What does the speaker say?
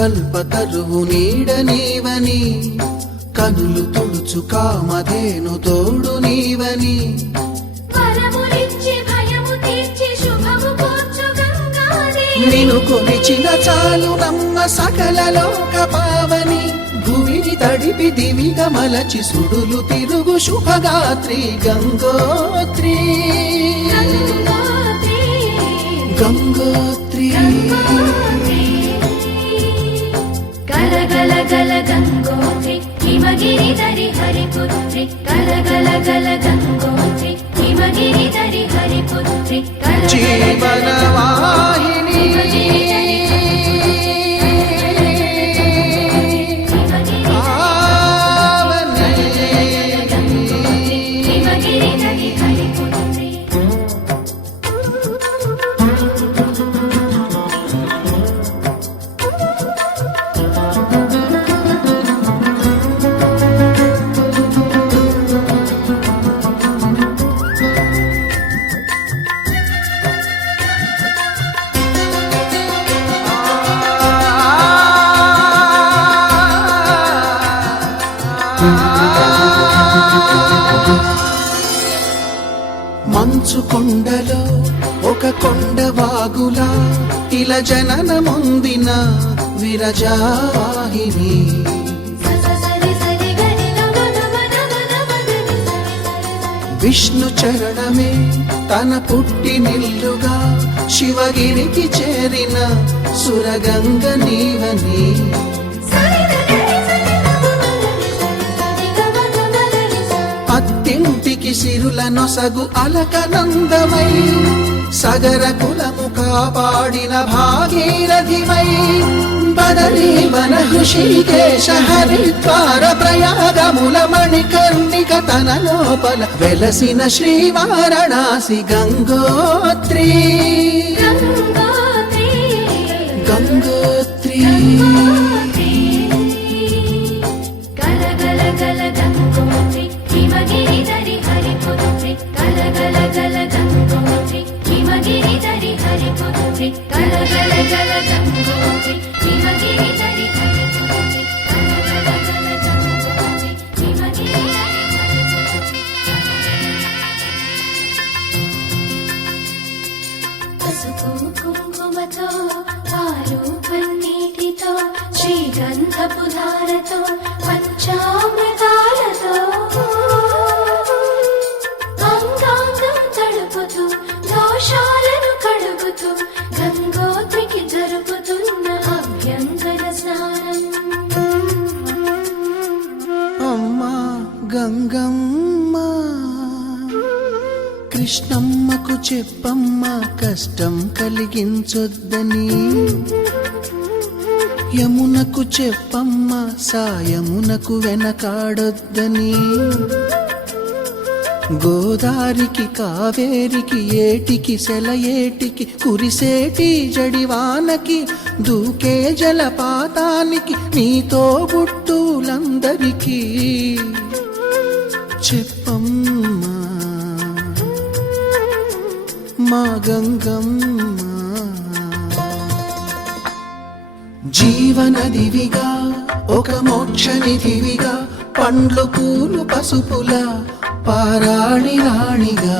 కల్పతరువు నీడ నీవని కనులు తుడుచు కామధేను తోడు నీవని నిను కొలిచిన చాలు నమ్మ సకల లోక పావని భూమిని తడిపి దివిగా మలచి సుడులు తిరుగు శుభగాత్రి గంగోత్రి గంగోత్రి గల గల గంగోత్రి హిమగిరి ధరి హరిపుత్రి గల గల గల గంగోత్రి హిమగిరి ధరి హరిపుత్రి జీవనవాహిని హిమగిరి ధరి హరిపుత్రి మంచు కొండలో ఒక కొండ వాగులా ఇలా జననముందిన విరజావాహిని విష్ణు చరణమే తన పుట్టినిల్లుగా శివగిరికి చేరిన సురగంగ నీవని అత్తింటికి సిరుల నొసగు అలకనందమై సగర కులము కాపాడిన భాగీరథివై బదరీవన హృషికేశ హరిద్వార ప్రయాగముల మణికర్ణిక తన లోపల వెలసిన శ్రీవారణాసి గంగోత్రి గంగోత్రి గల గల గల గంగోత్రి హిమగిరి ధరి హరిపుత్రి గల గల గల గంగోత్రి హిమగిరి ధరి హరిపుత్రి గల గల గల గంగోత్రి హిమగిరి ధరి హరిపుత్రి గల గల గల గంగోత్రి హిమగిరి ధరి హరిపుత్రి పసుపు కుంకుమతో పాలు పన్నీటితో శ్రీగంధపు ధారతో పంచామృతాలతో అంగాంగం తడుపుతూ దోషాలను కడుగుతూ గంగోత్రికి జరుపుతున్న అభ్యంగన స్నానం అమ్మా గంగమ్మ కృష్ణమ్మకు చెప్పమ్మా కష్టం కలిగించొద్దని యమునకు చెప్పమ్మా సాయమునకు వెనకాడొద్దని గోదారికి కావేరికి ఏటికి సెలయేటికి కురిసేటి జడివానకి దూకే జలపాతానికి నీతో బుట్టులందరికీ చెప్పమ్మా మా గంగమ్మ జీవనదివిగా ఒక మోక్షనిధివిగా పండ్లు పూలు పసుపుల పారాణి రాణిగా